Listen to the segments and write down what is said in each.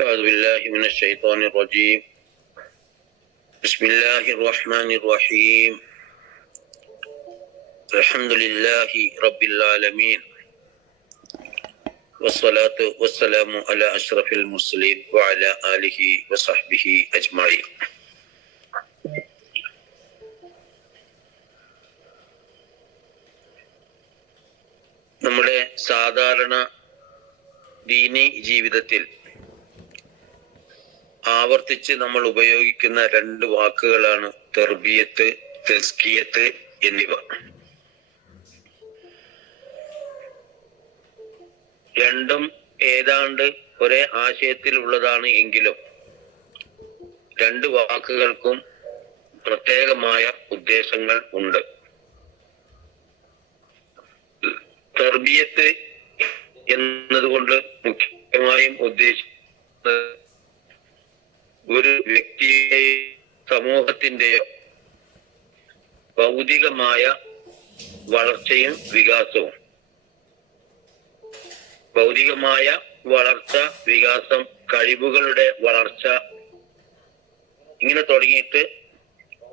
أعوذ بالله من الشيطان الرجيم بسم الله الرحمن الرحيم الحمد لله رب العالمين والصلاة والسلام على أشرف المرسلين وعلى آله وصحبه أجمعين നമ്മുടെ സാധാരണ ദീനി ജീവിതത്തിൽ ആവർത്തിച്ച് നമ്മൾ ഉപയോഗിക്കുന്ന രണ്ട് വാക്കുകളാണ് തെർബിയത്ത് തെസ്കിയത്ത് എന്നിവ. രണ്ടും ഏതാണ്ട് ഒരേ ആശയത്തിൽ ഉള്ളതാണ് എങ്കിലും രണ്ട് വാക്കുകൾക്കും പ്രത്യേകമായ ഉദ്ദേശങ്ങൾ ഉണ്ട്. തെർബിയത്ത് എന്നതുകൊണ്ട് മുഖ്യമായും ഉദ്ദേശിക്കുന്നത് ഒരു വ്യക്തിയെയോ സമൂഹത്തിന്റെയോ ഭൗതികമായ വളർച്ചയും വികാസവും. ഭൗതികമായ വളർച്ച വികാസം കഴിവുകളുടെ വളർച്ച ഇങ്ങനെ തുടങ്ങിയിട്ട്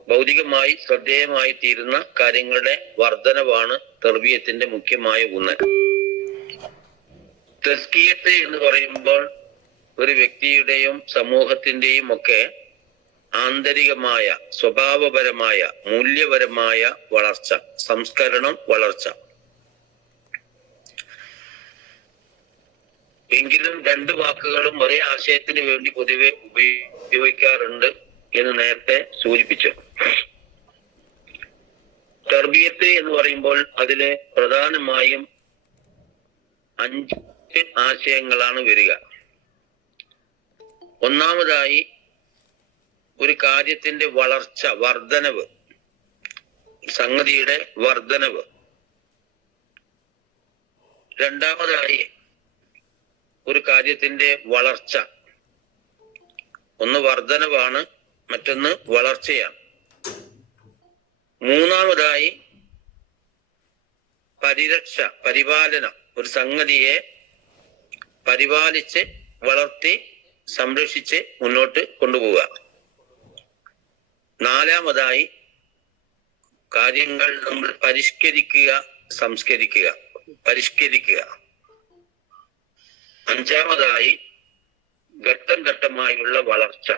ഭൗതികമായി ശ്രദ്ധേയമായി തീരുന്ന കാര്യങ്ങളുടെ വർധനവാണ് തെർബീയത്തിന്റെ മുഖ്യമായ ഊന്നൽ. തസ്കീയത്ത് എന്ന് പറയുമ്പോൾ ഒരു വ്യക്തിയുടെയും സമൂഹത്തിന്റെയും ഒക്കെ ആന്തരികമായ സ്വഭാവപരമായ മൂല്യപരമായ വളർച്ച സംസ്കരണം വളർച്ച. എങ്കിലും രണ്ട് വാക്കുകളും ഒരേ ആശയത്തിന് വേണ്ടി പൊതുവെ ഉപയോഗിക്കാറുണ്ട് എന്ന് നേരത്തെ സൂചിപ്പിച്ചു. തർബീയത്ത് എന്ന് പറയുമ്പോൾ അതിലെ പ്രധാനമായും അഞ്ച് ആശയങ്ങളാണ് വരിക. ഒന്നാമതായി ഒരു കാര്യത്തിന്റെ വളർച്ച വർധനവ് സംഗതിയുടെ വർധനവ്. രണ്ടാമതായി ഒരു കാര്യത്തിന്റെ വളർച്ച. ഒന്ന് വർധനവാണ് മറ്റൊന്ന് വളർച്ചയാണ്. മൂന്നാമതായി പരിരക്ഷ പരിപാലനം. ഒരു സംഗതിയെ പരിപാലിച്ച് വളർത്തി സംരക്ഷിച്ച് മുന്നോട്ട് കൊണ്ടുപോവുക. നാലാമതായി കാര്യങ്ങൾ നമ്മൾ പരിഷ്കരിക്കുക സംസ്കരിക്കുക പരിഷ്കരിക്കുക. അഞ്ചാമതായി ഘട്ടം ഘട്ടമായുള്ള വളർച്ച.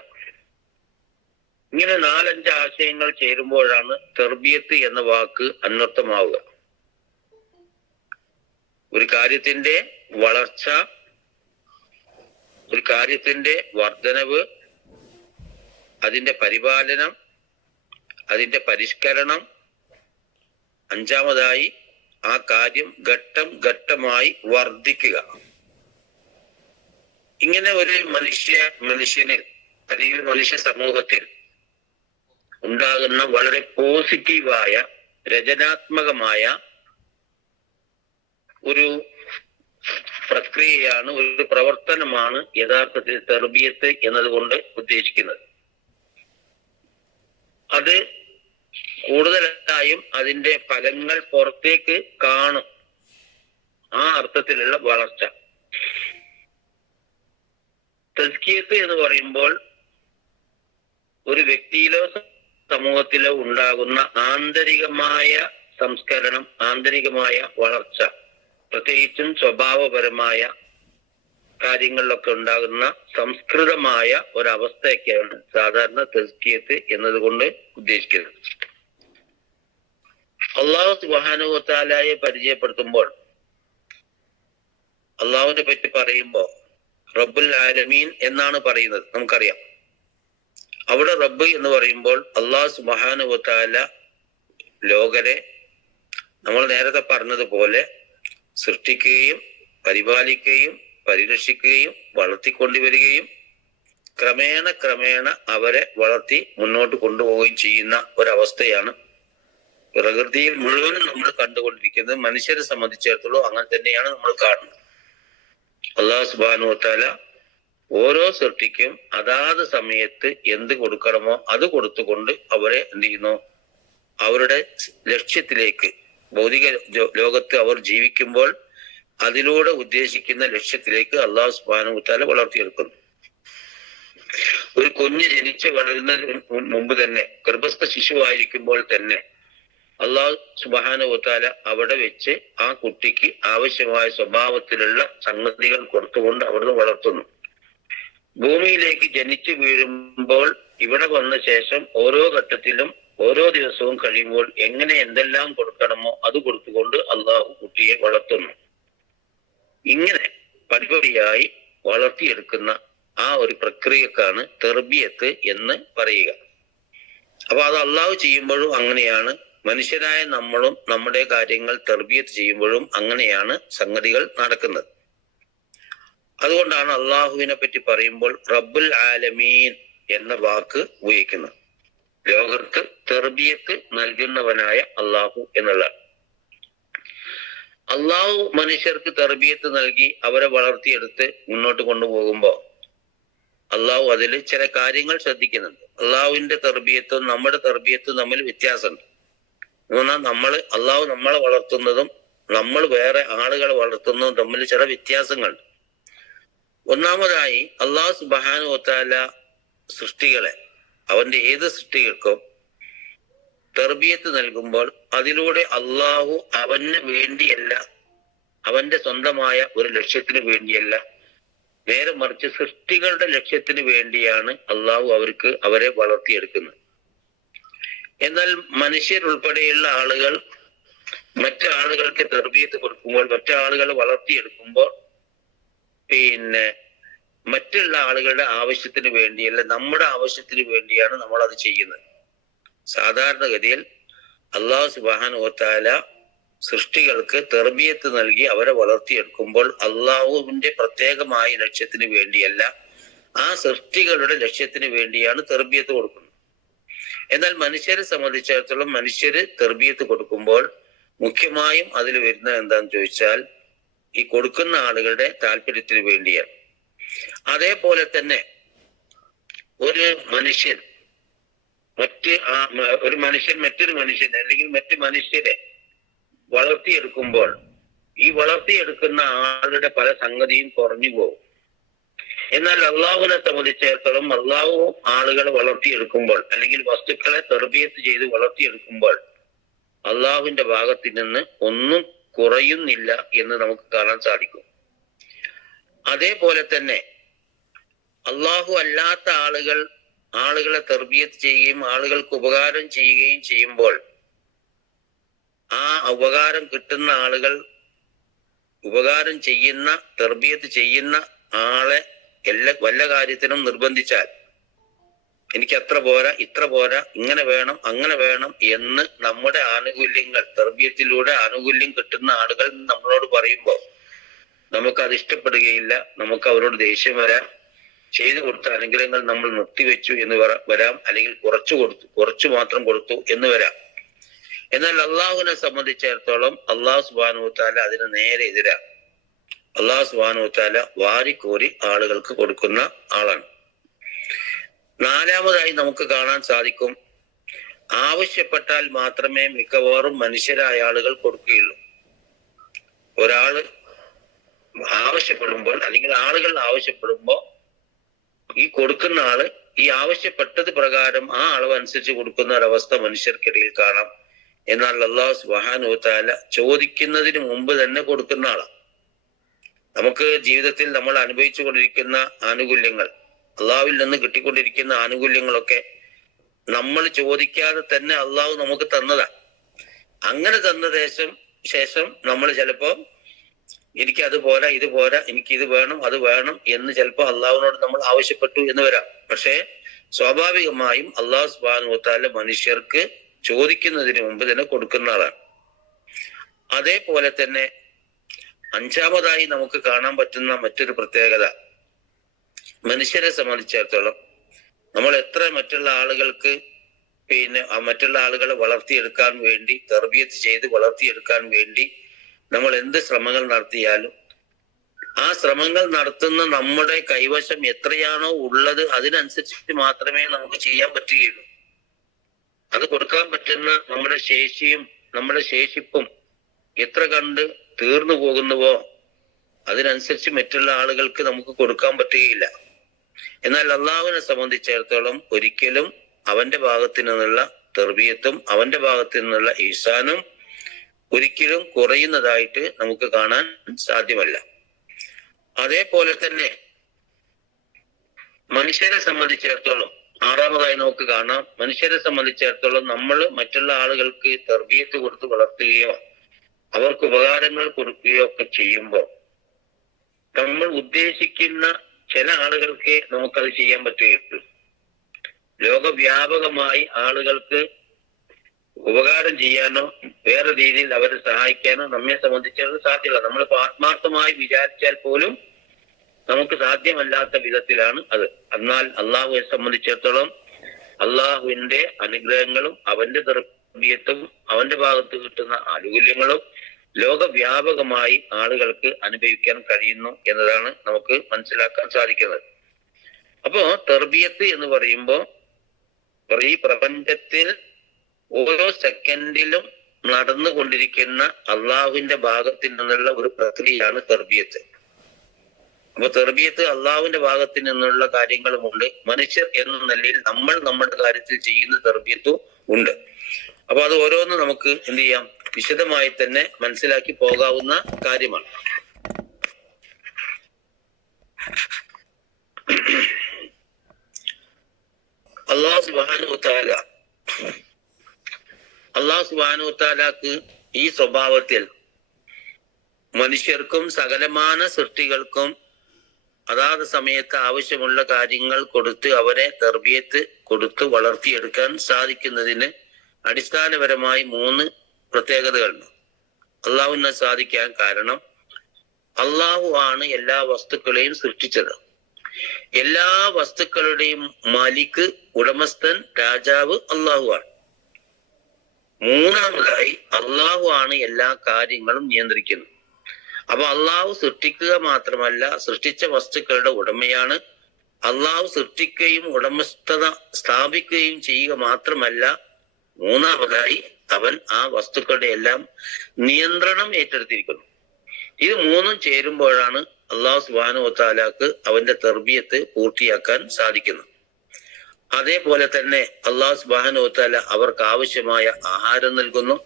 ഇങ്ങനെ നാലഞ്ച് ആശയങ്ങൾ ചേരുമ്പോഴാണ് തെർബിയത്ത് എന്ന വാക്ക് അന്വർത്ഥമാവുക. ഒരു കാര്യത്തിന്റെ വളർച്ച ഒരു കാര്യത്തിന്റെ വർധനവ് അതിന്റെ പരിപാലനം അതിന്റെ പരിഷ്കരണം അഞ്ചാമതായി ആ കാര്യം ഘട്ടം ഘട്ടമായി വർദ്ധിക്കുക. ഇങ്ങനെ ഒരു മനുഷ്യ മനുഷ്യന് അല്ലെങ്കിൽ മനുഷ്യ സമൂഹത്തിൽ ഉണ്ടാകുന്ന വളരെ പോസിറ്റീവായ രചനാത്മകമായ ഒരു പ്രക്രിയയാണ് ഒരു പ്രവർത്തനമാണ് യഥാർത്ഥത്തിൽ തെർബിയത്ത് എന്നതുകൊണ്ട് ഉദ്ദേശിക്കുന്നത്. അത് കൂടുതലായും അതിന്റെ ഫലങ്ങൾ പുറത്തേക്ക് കാണും. ആ അർത്ഥത്തിലുള്ള വളർച്ച. തസ്കിയത്ത് എന്ന് പറയുമ്പോൾ ഒരു വ്യക്തിയിലോ സമൂഹത്തിലോ ഉണ്ടാകുന്ന ആന്തരികമായ സംസ്കരണം ആന്തരികമായ വളർച്ച. പ്രത്യേകിച്ചും സ്വഭാവപരമായ കാര്യങ്ങളിലൊക്കെ ഉണ്ടാകുന്ന സംസ്കൃതമായ ഒരവസ്ഥയൊക്കെയാണ് സാധാരണ തെസ്കിയത്ത് എന്നതുകൊണ്ട് ഉദ്ദേശിക്കുന്നത്. അള്ളാഹു സുബാനുവത്താലായെ പരിചയപ്പെടുത്തുമ്പോൾ അള്ളാഹുവിനെ പറ്റി പറയുമ്പോൾ റബ്ബുൽ ആലമീൻ എന്നാണ് പറയുന്നത് നമുക്കറിയാം. അവിടെ റബ്ബ് എന്ന് പറയുമ്പോൾ അള്ളാഹു സുബാനുവത്താല ലോകരെ നമ്മൾ നേരത്തെ പറഞ്ഞതുപോലെ സൃഷ്ടിക്കുകയും പരിപാലിക്കുകയും പരിരക്ഷിക്കുകയും വളർത്തിക്കൊണ്ടുവരികയും ക്രമേണ ക്രമേണ അവരെ വളർത്തി മുന്നോട്ട് കൊണ്ടുപോവുകയും ചെയ്യുന്ന ഒരവസ്ഥയാണ് പ്രകൃതിയിൽ മുഴുവനും നമ്മൾ കണ്ടുകൊണ്ടിരിക്കുന്നത്. മനുഷ്യരെ സംബന്ധിച്ചിടത്തോളം അങ്ങനെ തന്നെയാണ് നമ്മൾ കാണുന്നത്. അള്ളാഹു സുബാനു താല ഓരോ സൃഷ്ടിക്കും അതാത് സമയത്ത് എന്ത് കൊടുക്കണമോ അത് കൊടുത്തുകൊണ്ട് അവരെ എന്ത് ചെയ്യുന്നു? അവരുടെ ലക്ഷ്യത്തിലേക്ക് ഭൗതിക ലോകത്ത് അവർ ജീവിക്കുമ്പോൾ അതിലൂടെ ഉദ്ദേശിക്കുന്ന ലക്ഷ്യത്തിലേക്ക് അള്ളാഹു സുബാനു താല വളർത്തിയെടുക്കുന്നു. ഒരു കുഞ്ഞ് ജനിച്ച് വളരുന്നതിന് മുമ്പ് തന്നെ ഗർഭസ്ഥ ശിശുവായിരിക്കുമ്പോൾ തന്നെ അള്ളാഹു സുബാനുവത്താല അവിടെ വെച്ച് ആ കുട്ടിക്ക് ആവശ്യമായ സ്വഭാവത്തിലുള്ള സംഗതികൾ കൊടുത്തുകൊണ്ട് അവിടുന്ന് വളർത്തുന്നു. ഭൂമിയിലേക്ക് ജനിച്ചു വീഴുമ്പോൾ ഇവിടെ വന്ന ശേഷം ഓരോ ഘട്ടത്തിലും ഓരോ ദിവസവും കഴിയുമ്പോൾ എങ്ങനെ എന്തെല്ലാം കൊടുക്കണമോ അത് കൊടുത്തുകൊണ്ട് അള്ളാഹു കുട്ടിയെ വളർത്തുന്നു. ഇങ്ങനെ പടിപടിയായി വളർത്തിയെടുക്കുന്ന ആ ഒരു പ്രക്രിയക്കാണ് തെർബിയത്ത് എന്ന് പറയുക. അപ്പൊ അത് അള്ളാഹു ചെയ്യുമ്പോഴും അങ്ങനെയാണ്. മനുഷ്യരായ നമ്മളും നമ്മുടെ കാര്യങ്ങൾ തെർബിയത്ത് ചെയ്യുമ്പോഴും അങ്ങനെയാണ് സംഗതികൾ നടക്കുന്നത്. അതുകൊണ്ടാണ് അള്ളാഹുവിനെ പറ്റി പറയുമ്പോൾ റബ്ബുൽ ആലമീൻ എന്ന വാക്ക് ഉപയോഗിക്കുന്നത്. ലോകർക്ക് തെർബിയത്ത് നൽകുന്നവനായ അള്ളാഹു എന്നുള്ള. അള്ളാഹു മനുഷ്യർക്ക് തെർബിയത്ത് നൽകി അവരെ വളർത്തിയെടുത്ത് മുന്നോട്ട് കൊണ്ടുപോകുമ്പോ അള്ളാഹു അതിൽ ചില കാര്യങ്ങൾ ശ്രദ്ധിക്കുന്നുണ്ട്. അള്ളാഹുവിന്റെ തെർബിയത്തും നമ്മുടെ തെർബിയത്തും തമ്മിൽ വ്യത്യാസമുണ്ട്. പറഞ്ഞാൽ നമ്മൾ അള്ളാഹു നമ്മളെ വളർത്തുന്നതും നമ്മൾ വേറെ ആളുകളെ വളർത്തുന്നതും തമ്മിൽ ചില വ്യത്യാസങ്ങളുണ്ട്. ഒന്നാമതായി അള്ളാഹു സുബാനു ഒത്താല സൃഷ്ടികളെ അവന്റെ ഏത് സൃഷ്ടികൾക്കും തെർബിയത്ത് നൽകുമ്പോൾ അതിലൂടെ അള്ളാഹു അവന് വേണ്ടിയല്ല അവന്റെ സ്വന്തമായ ഒരു ലക്ഷ്യത്തിന് വേണ്ടിയല്ല നേരെ മറിച്ച് സൃഷ്ടികളുടെ ലക്ഷ്യത്തിന് വേണ്ടിയാണ് അള്ളാഹു അവർക്ക് അവരെ വളർത്തിയെടുക്കുന്നത്. എന്നാൽ മനുഷ്യരുൾപ്പെടെയുള്ള ആളുകൾ മറ്റു ആളുകൾക്ക് തെർബിയത്ത് കൊടുക്കുമ്പോൾ മറ്റു ആളുകൾ വളർത്തിയെടുക്കുമ്പോൾ പിന്നെ മറ്റുള്ള ആളുകളുടെ ആവശ്യത്തിന് വേണ്ടിയല്ല നമ്മുടെ ആവശ്യത്തിന് വേണ്ടിയാണ് നമ്മൾ അത് ചെയ്യുന്നത്. സാധാരണഗതിയിൽ അള്ളാഹു സുബാൻ ഓത്താല സൃഷ്ടികൾക്ക് തെർബിയത്ത് നൽകി അവരെ വളർത്തിയെടുക്കുമ്പോൾ അള്ളാഹുവിന്റെ പ്രത്യേകമായ ലക്ഷ്യത്തിന് വേണ്ടിയല്ല ആ സൃഷ്ടികളുടെ ലക്ഷ്യത്തിന് വേണ്ടിയാണ് തെർബിയത്ത് കൊടുക്കുന്നത്. എന്നാൽ മനുഷ്യരെ സംബന്ധിച്ചിടത്തോളം മനുഷ്യര് തെർബിയത്ത് കൊടുക്കുമ്പോൾ മുഖ്യമായും അതിൽ വരുന്നത് എന്താന്ന് ചോദിച്ചാൽ ഈ കൊടുക്കുന്ന ആളുകളുടെ താല്പര്യത്തിന് വേണ്ടിയാണ്. അതേപോലെ തന്നെ ഒരു മനുഷ്യൻ മറ്റ് ഒരു മനുഷ്യൻ മറ്റൊരു മനുഷ്യൻ അല്ലെങ്കിൽ മറ്റ് മനുഷ്യരെ വളർത്തിയെടുക്കുമ്പോൾ ഈ വളർത്തിയെടുക്കുന്ന ആളുടെ പല സംഗതിയും കുറഞ്ഞു പോകും. എന്നാൽ അള്ളാഹുവിനെ സംബന്ധിച്ചിടത്തോളം അള്ളാഹു ആളുകളെ വളർത്തിയെടുക്കുമ്പോൾ അല്ലെങ്കിൽ വസ്തുക്കളെ തെർബിയത്ത് ചെയ്ത് വളർത്തിയെടുക്കുമ്പോൾ അള്ളാഹുവിന്റെ ഭാഗത്തിൽ നിന്ന് ഒന്നും കുറയുന്നില്ല എന്ന് നമുക്ക് കാണാൻ സാധിക്കും. അതേപോലെ തന്നെ അള്ളാഹു അല്ലാത്ത ആളുകൾ ആളുകളെ തെർബിയത്ത് ചെയ്യുകയും ആളുകൾക്ക് ഉപകാരം ചെയ്യുകയും ചെയ്യുമ്പോൾ ആ ഉപകാരം കിട്ടുന്ന ആളുകൾ ഉപകാരം ചെയ്യുന്ന തെർബിയത്ത് ചെയ്യുന്ന ആളെ എല്ലാ വല്ല കാര്യത്തിനും നിർബന്ധിച്ചാൽ എനിക്ക് അത്ര പോരാ ഇത്ര പോരാ ഇങ്ങനെ വേണം അങ്ങനെ വേണം എന്ന് നമ്മുടെ ആനുകൂല്യങ്ങൾ തെർബിയത്തിലൂടെ ആനുകൂല്യം കിട്ടുന്ന ആളുകൾ നമ്മളോട് പറയുമ്പോൾ നമുക്ക് അത് ഇഷ്ടപ്പെടുകയില്ല. നമുക്ക് അവരോട് ദേഷ്യം വരാം ചെയ്തു കൊടുത്ത അനുഗ്രഹങ്ങൾ നമ്മൾ നിർത്തിവെച്ചു എന്ന് വര- അല്ലെങ്കിൽ കുറച്ചു കൊടുത്തു കുറച്ചു മാത്രം കൊടുത്തു എന്ന് വരാം. എന്നാൽ അള്ളാഹുവിനെ സംബന്ധിച്ചിടത്തോളം അള്ളാഹു സുബാനുത്താല അതിന് നേരെ എതിരാ. അള്ളാഹു സുബാനുത്താല വാരിക്കോരി ആളുകൾക്ക് കൊടുക്കുന്ന ആളാണ്. നാലാമതായി നമുക്ക് കാണാൻ സാധിക്കും ആവശ്യപ്പെട്ടാൽ മാത്രമേ മിക്കവാറും മനുഷ്യരായ ആളുകൾ കൊടുക്കുകയുള്ളൂ. ഒരാൾ ആവശ്യപ്പെടുമ്പോൾ അല്ലെങ്കിൽ ആളുകൾ ആവശ്യപ്പെടുമ്പോൾ ഈ കൊടുക്കുന്ന ആൾ ഈ ആവശ്യപ്പെട്ടത് പ്രകാരം ആ അളവ് അനുസരിച്ച് കൊടുക്കുന്ന ഒരവസ്ഥ മനുഷ്യർക്കിടയിൽ കാണാം. എന്നാൽ അള്ളാഹു സുബാനുത്താല ചോദിക്കുന്നതിന് മുമ്പ് തന്നെ കൊടുക്കുന്ന ആളാണ് നമുക്ക് ജീവിതത്തിൽ നമ്മൾ അനുഭവിച്ചു കൊണ്ടിരിക്കുന്ന ആനുകൂല്യങ്ങൾ അള്ളാഹുവിൽ നിന്ന് കിട്ടിക്കൊണ്ടിരിക്കുന്ന ആനുകൂല്യങ്ങളൊക്കെ നമ്മൾ ചോദിക്കാതെ തന്നെ അള്ളാഹു നമുക്ക് തന്നതാ. അങ്ങനെ തന്ന ശേഷം ശേഷം നമ്മൾ ചിലപ്പോ എനിക്ക് അത് പോരാ ഇത് പോരാ എനിക്ക് ഇത് വേണം അത് വേണം എന്ന് ചിലപ്പോ അള്ളാഹുവിനോട് നമ്മൾ ആവശ്യപ്പെട്ടു എന്ന് വരാം. പക്ഷേ സ്വാഭാവികമായും അള്ളാഹു സുബാനുത്താല മനുഷ്യർക്ക് ചോദിക്കുന്നതിന് മുമ്പ് തന്നെ കൊടുക്കുന്ന ആളാണ്. അതേപോലെ തന്നെ അഞ്ചാമതായി നമുക്ക് കാണാൻ പറ്റുന്ന മറ്റൊരു പ്രത്യേകത മനുഷ്യരെ സംബന്ധിച്ചിടത്തോളം നമ്മൾ എത്ര മറ്റുള്ള ആളുകൾക്ക് പിന്നെ മറ്റുള്ള ആളുകളെ വളർത്തിയെടുക്കാൻ വേണ്ടി തെർബിയത്ത് ചെയ്ത് വളർത്തിയെടുക്കാൻ വേണ്ടി നമ്മൾ എന്ത് ശ്രമങ്ങൾ നടത്തിയാലും ആ ശ്രമങ്ങൾ നടത്തുന്ന നമ്മുടെ കൈവശം എത്രയാണോ ഉള്ളത് അതിനനുസരിച്ച് മാത്രമേ നമുക്ക് ചെയ്യാൻ പറ്റുകയുള്ളൂ. അത് കൊടുക്കാൻ പറ്റുന്ന നമ്മുടെ ശേഷിയും നമ്മുടെ ശേഷിപ്പും എത്ര കണ്ട് തീർന്നു പോകുന്നുവോ അതിനനുസരിച്ച് മറ്റുള്ള ആളുകൾക്ക് നമുക്ക് കൊടുക്കാൻ പറ്റുകയില്ല. എന്നാൽ അള്ളാഹുവിനെ സംബന്ധിച്ചിടത്തോളം ഒരിക്കലും അവന്റെ ഭാഗത്തു നിന്നുള്ള തെർബിയത്തും അവന്റെ ഭാഗത്തു നിന്നുള്ള ഈസാനും ഒരിക്കലും കുറയുന്നതായിട്ട് നമുക്ക് കാണാൻ സാധ്യമല്ല. അതേപോലെ തന്നെ മനുഷ്യരെ സംബന്ധിച്ചിടത്തോളം ആറാമതായി നമുക്ക് കാണാം മനുഷ്യരെ സംബന്ധിച്ചിടത്തോളം നമ്മൾ മറ്റുള്ള ആളുകൾക്ക് തർബീയത്ത് കൊടുത്ത് വളർത്തുകയോ അവർക്ക് ഉപകാരങ്ങൾ കൊടുക്കുകയോ ഒക്കെ ചെയ്യുമ്പോൾ നമ്മൾ ഉദ്ദേശിക്കുന്ന ചില ആളുകൾക്ക് നമുക്കത് ചെയ്യാൻ പറ്റുകയുള്ളൂ. ലോകവ്യാപകമായി ആളുകൾക്ക് ഉപകാരം ചെയ്യാനോ വേറെ രീതിയിൽ അവരെ സഹായിക്കാനോ നമ്മെ സംബന്ധിച്ചത് സാധ്യമല്ല നമ്മളിപ്പോ ആത്മാർത്ഥമായി വിചാരിച്ചാൽ പോലും നമുക്ക് സാധ്യമല്ലാത്ത വിധത്തിലാണ് അത്. എന്നാൽ അള്ളാഹുവെ സംബന്ധിച്ചിടത്തോളം അള്ളാഹുവിന്റെ അനുഗ്രഹങ്ങളും അവന്റെ ദർഭ്യത്തും അവന്റെ ഭാഗത്ത് കിട്ടുന്ന ആനുകൂല്യങ്ങളും ലോകവ്യാപകമായി ആളുകൾക്ക് അനുഭവിക്കാൻ കഴിയുന്നു എന്നതാണ് നമുക്ക് മനസ്സിലാക്കാൻ സാധിക്കുന്നത്. അപ്പോ തെർബിയത്ത് എന്ന് പറയുമ്പോൾ ഈ പ്രപഞ്ചത്തിൽ ഓരോ സെക്കൻഡിലും നടന്നുകൊണ്ടിരിക്കുന്ന അള്ളാഹുവിന്റെ ഭാഗത്തിൽ നിന്നുള്ള ഒരു പ്രക്രിയയാണ് തെർബിയത്ത്. അപ്പൊ തെർബിയത്ത് അള്ളാഹുവിന്റെ ഭാഗത്തിൽ നിന്നുള്ള കാര്യങ്ങളുമുണ്ട്. മനുഷ്യർ എന്ന നിലയിൽ നമ്മൾ നമ്മുടെ കാര്യത്തിൽ ചെയ്യുന്ന തെർബിയത്തും ഉണ്ട്. അപ്പൊ അത് ഓരോന്നും നമുക്ക് എന്ത് ചെയ്യാം? വിശദമായി തന്നെ മനസ്സിലാക്കി പോകാവുന്ന കാര്യമാണ്. അള്ളാഹു സുബാനു താല അള്ളാഹു സുബാനു താലാക്ക് ഈ സ്വഭാവത്തിൽ മനുഷ്യർക്കും സകലമാന സൃഷ്ടികൾക്കും അതാത് സമയത്ത് ആവശ്യമുള്ള കാര്യങ്ങൾ കൊടുത്ത് അവരെ തെർബിയത്ത് കൊടുത്ത് വളർത്തിയെടുക്കാൻ സാധിക്കുന്നതിന് അടിസ്ഥാനപരമായി മൂന്ന് പ്രത്യേകതകളുണ്ട്. അള്ളാഹുവിനെ സാധിക്കാൻ കാരണം അള്ളാഹു ആണ് എല്ലാ വസ്തുക്കളെയും സൃഷ്ടിച്ചത്. എല്ലാ വസ്തുക്കളുടെയും മാലിക്ക് ഉടമസ്ഥൻ രാജാവ് അള്ളാഹു ആണ്. മൂന്നാമതായി അള്ളാഹു ആണ് എല്ലാ കാര്യങ്ങളും നിയന്ത്രിക്കുന്നത്. അപ്പൊ അള്ളാഹു സൃഷ്ടിക്കുക മാത്രമല്ല സൃഷ്ടിച്ച വസ്തുക്കളുടെ ഉടമയാണ്. അള്ളാഹു സൃഷ്ടിക്കുകയും ഉടമസ്ഥത സ്ഥാപിക്കുകയും ചെയ്യുക മാത്രമല്ല മൂന്നാമതായി അവൻ ആ വസ്തുക്കളുടെ എല്ലാം നിയന്ത്രണം ഏറ്റെടുത്തിരിക്കുന്നു. ഇത് മൂന്നും ചേരുമ്പോഴാണ് അള്ളാഹു സുബാനു താലാക്ക് അവന്റെ തെർബിയത്ത് പൂർത്തിയാക്കാൻ സാധിക്കുന്നത്. അതേപോലെ തന്നെ അള്ളാഹു സുബാനു താല അവർക്ക് ആവശ്യമായ ആഹാരം നൽകുന്നു.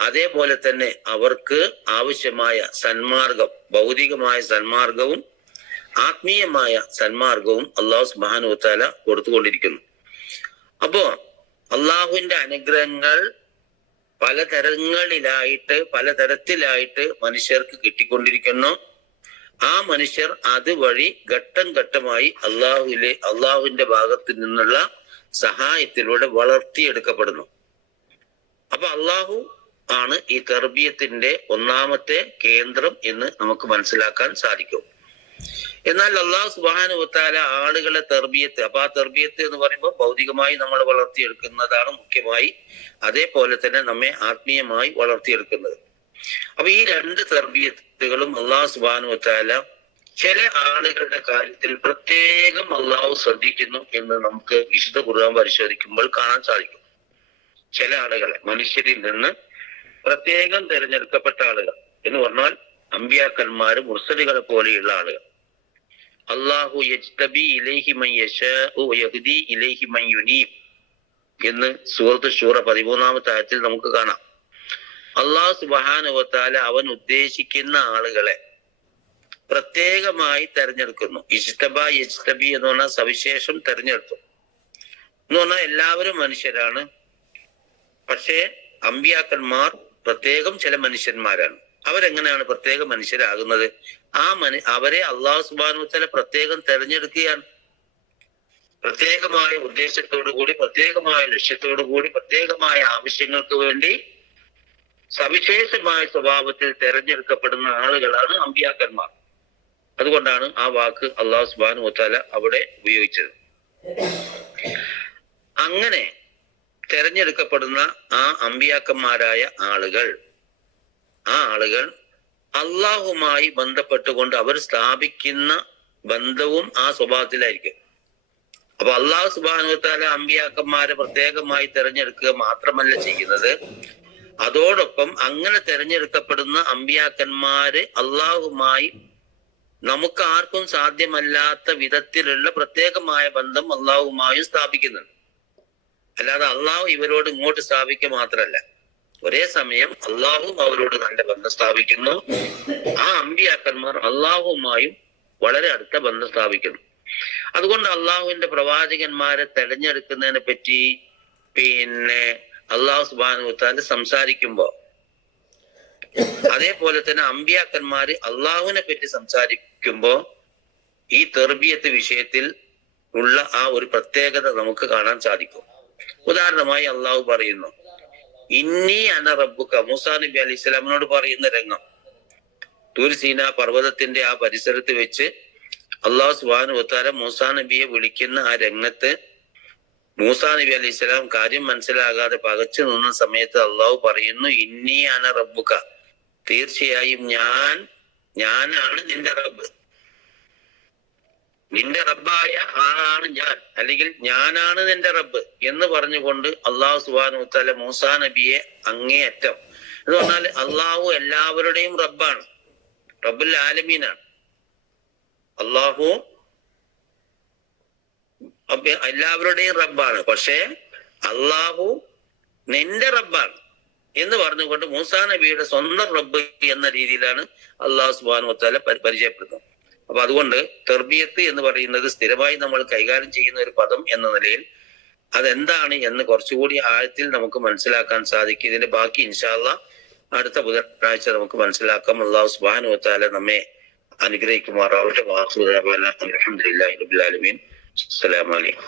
അതേപോലെ തന്നെ അവർക്ക് ആവശ്യമായ സന്മാർഗം ഭൗതികമായ സന്മാർഗവും ആത്മീയമായ സന്മാർഗവും അള്ളാഹു സുബാനു താല കൊടുത്തുകൊണ്ടിരിക്കുന്നു. അപ്പോ അള്ളാഹുവിന്റെ അനുഗ്രഹങ്ങൾ പലതരങ്ങളിലായിട്ട് പലതരത്തിലായിട്ട് മനുഷ്യർക്ക് കിട്ടിക്കൊണ്ടിരിക്കുന്നു. ആ മനുഷ്യർ അതുവഴി ഘട്ടം ഘട്ടമായി അള്ളാഹുവിലെ അള്ളാഹുവിന്റെ ഭാഗത്ത് നിന്നുള്ള സഹായത്തിലൂടെ വളർത്തിയെടുക്കപ്പെടുന്നു. അപ്പൊ അള്ളാഹു ആണ് ഈ തെർബിയത്തിന്റെ ഒന്നാമത്തെ കേന്ദ്രം എന്ന് നമുക്ക് മനസ്സിലാക്കാൻ സാധിക്കും. എന്നാൽ അള്ളാഹു സുബാനുവത്താല ആളുകളെ തെർബിയത്ത് അപ്പൊ ആ തെർബിയത്ത് എന്ന് പറയുമ്പോൾ ഭൗതികമായി നമ്മൾ വളർത്തിയെടുക്കുന്നതാണ് മുഖ്യമായി അതേപോലെ തന്നെ നമ്മെ ആത്മീയമായി വളർത്തിയെടുക്കുന്നത്. അപ്പൊ ഈ രണ്ട് തർബീയത്തുകളും അള്ളാഹു സുബാനുവത്താല ചില ആളുകളുടെ കാര്യത്തിൽ പ്രത്യേകം അള്ളാഹു ശ്രദ്ധിക്കുന്നു എന്ന് നമുക്ക് വിശുദ്ധ ഖുർആൻ പരിശോധിക്കുമ്പോൾ കാണാൻ സാധിക്കും. ചില ആളുകളെ മനുഷ്യരിൽ നിന്ന് പ്രത്യേകം തിരഞ്ഞെടുക്കപ്പെട്ട ആളുകൾ എന്ന് പറഞ്ഞാൽ അമ്പിയാക്കന്മാരും മുർസലികളെ പോലെയുള്ള ആളുകൾ. അള്ളാഹു എന്ന് സൂറത്ത് ഷൂറ പതിമൂന്നാമത്തെ ആയത്തിൽ നമുക്ക് കാണാം. അള്ളാഹു സുബാനുവത്താല അവൻ ഉദ്ദേശിക്കുന്ന ആളുകളെ പ്രത്യേകമായി തെരഞ്ഞെടുക്കുന്നു. ഇജ്തബ യജ്തബി എന്ന് പറഞ്ഞാൽ സവിശേഷം തെരഞ്ഞെടുത്തു. എന്ന് പറഞ്ഞാൽ എല്ലാവരും മനുഷ്യരാണ്. പക്ഷേ അമ്പിയാക്കന്മാർ പ്രത്യേകം ചില മനുഷ്യന്മാരാണ്. അവരെങ്ങനെയാണ് പ്രത്യേക മനുഷ്യരാകുന്നത്? ആ മനു അവരെ അള്ളാഹു സുബാനു തല പ്രത്യേകം തെരഞ്ഞെടുക്കുകയാണ്. പ്രത്യേകമായ ഉദ്ദേശത്തോടു കൂടി പ്രത്യേകമായ ലക്ഷ്യത്തോടു കൂടി പ്രത്യേകമായ ആവശ്യങ്ങൾക്ക് വേണ്ടി സവിശേഷമായ സ്വഭാവത്തിൽ തെരഞ്ഞെടുക്കപ്പെടുന്ന ആളുകളാണ് അമ്പിയാക്കന്മാർ. അതുകൊണ്ടാണ് ആ വാക്ക് അള്ളാഹു സുബാനു മുത്താല അവിടെ ഉപയോഗിച്ചത്. അങ്ങനെ തെരഞ്ഞെടുക്കപ്പെടുന്ന ആ അമ്പിയാക്കന്മാരായ ആളുകൾ ആ ആളുകൾ അള്ളാഹുമായി ബന്ധപ്പെട്ടുകൊണ്ട് അവർ സ്ഥാപിക്കുന്ന ബന്ധവും ആ സ്വഭാവത്തിലായിരിക്കും. അപ്പൊ അള്ളാഹു സുബാനു താല അമ്പിയാക്കന്മാരെ പ്രത്യേകമായി തെരഞ്ഞെടുക്കുക മാത്രമല്ല ചെയ്യുന്നത് അതോടൊപ്പം അങ്ങനെ തെരഞ്ഞെടുക്കപ്പെടുന്ന അമ്പിയാക്കന്മാര് അള്ളാഹുമായി നമുക്ക് ആർക്കും സാധ്യമല്ലാത്ത വിധത്തിലുള്ള പ്രത്യേകമായ ബന്ധം അള്ളാഹുമായും സ്ഥാപിക്കുന്നുണ്ട്. അല്ലാതെ അള്ളാഹു ഇവരോട് ഇങ്ങോട്ട് സ്ഥാപിക്കുക മാത്രമല്ല ഒരേ സമയം അള്ളാഹു അവരോട് നല്ല ബന്ധം സ്ഥാപിക്കുന്നു. ആ അമ്പിയാക്കന്മാർ അള്ളാഹുമായും വളരെ അടുത്ത ബന്ധം സ്ഥാപിക്കുന്നു. അതുകൊണ്ട് അള്ളാഹുവിന്റെ പ്രവാചകന്മാരെ തെരഞ്ഞെടുക്കുന്നതിനെ പറ്റി പിന്നെ അള്ളാഹു സുബാനുത്താൽ സംസാരിക്കുമ്പോ അതേപോലെ തന്നെ അമ്പിയാക്കന്മാര് അള്ളാഹുവിനെ പറ്റി സംസാരിക്കുമ്പോ ഈ തെർബിയത്ത് വിഷയത്തിൽ ഉള്ള ആ ഒരു പ്രത്യേകത നമുക്ക് കാണാൻ സാധിക്കും. ഉദാഹരണമായി അള്ളാഹു പറയുന്നു ഇന്നി അന റബ്ബുക്ക മൂസാ നബി അലി ഇസ്ലാമിനോട് പറയുന്ന രംഗം. തൂരിസീന സീന പർവതത്തിന്റെ ആ പരിസരത്ത് വെച്ച് അള്ളാഹു സുബാനു വത്താര മൂസാ നബിയെ വിളിക്കുന്ന ആ രംഗത്ത് മൂസാ നബി അലി ഇസ്ലാം കാര്യം മനസ്സിലാകാതെ പകച്ചു നിന്ന സമയത്ത് അള്ളാഹു പറയുന്നു ഇന്നി അന റബ്ബുക്ക തീർച്ചയായും ഞാൻ ഞാനാണ് നിന്റെ റബ്ബ്. നിന്റെ റബ്ബായ ആളാണ് ഞാൻ അല്ലെങ്കിൽ ഞാനാണ് നിന്റെ റബ്ബ് എന്ന് പറഞ്ഞുകൊണ്ട് അള്ളാഹു സുബാനു തല മൂസാ നബിയെ അങ്ങേയറ്റം. എന്ന് പറഞ്ഞാൽ അള്ളാഹു എല്ലാവരുടെയും റബ്ബാണ് റബ്ബുൽ ആലമീനാണ്. അള്ളാഹു അപ്പൊ എല്ലാവരുടെയും റബ്ബാണ്. പക്ഷേ അള്ളാഹു നിന്റെ റബ്ബാണ്. എന്ന് പറഞ്ഞുകൊണ്ട് മൂസാ നബിയുടെ സ്വന്തം റബ്ബ് എന്ന രീതിയിലാണ് അള്ളാഹു സുബാനു വത്താല പരിചയപ്പെടുന്നത്. അപ്പൊ അതുകൊണ്ട് തെർബിയത്ത് എന്ന് പറയുന്നത് സ്ഥിരമായി നമ്മൾ കൈകാര്യം ചെയ്യുന്ന ഒരു പദം എന്ന നിലയിൽ അതെന്താണ് എന്ന് കുറച്ചുകൂടി ആഴത്തിൽ നമുക്ക് മനസ്സിലാക്കാൻ സാധിക്കും. ഇതിന്റെ ബാക്കി ഇൻഷാല്ല അടുത്ത ബുധനാഴ്ച നമുക്ക് മനസ്സിലാക്കാം. അള്ളാഹു സുബാനു വത്താല നമ്മെ അനുഗ്രഹിക്കുമാറാവട്ടെ. വാസുദേവ അലഹമുല്ലാ റബുലാലമീൻ السلام عليكم.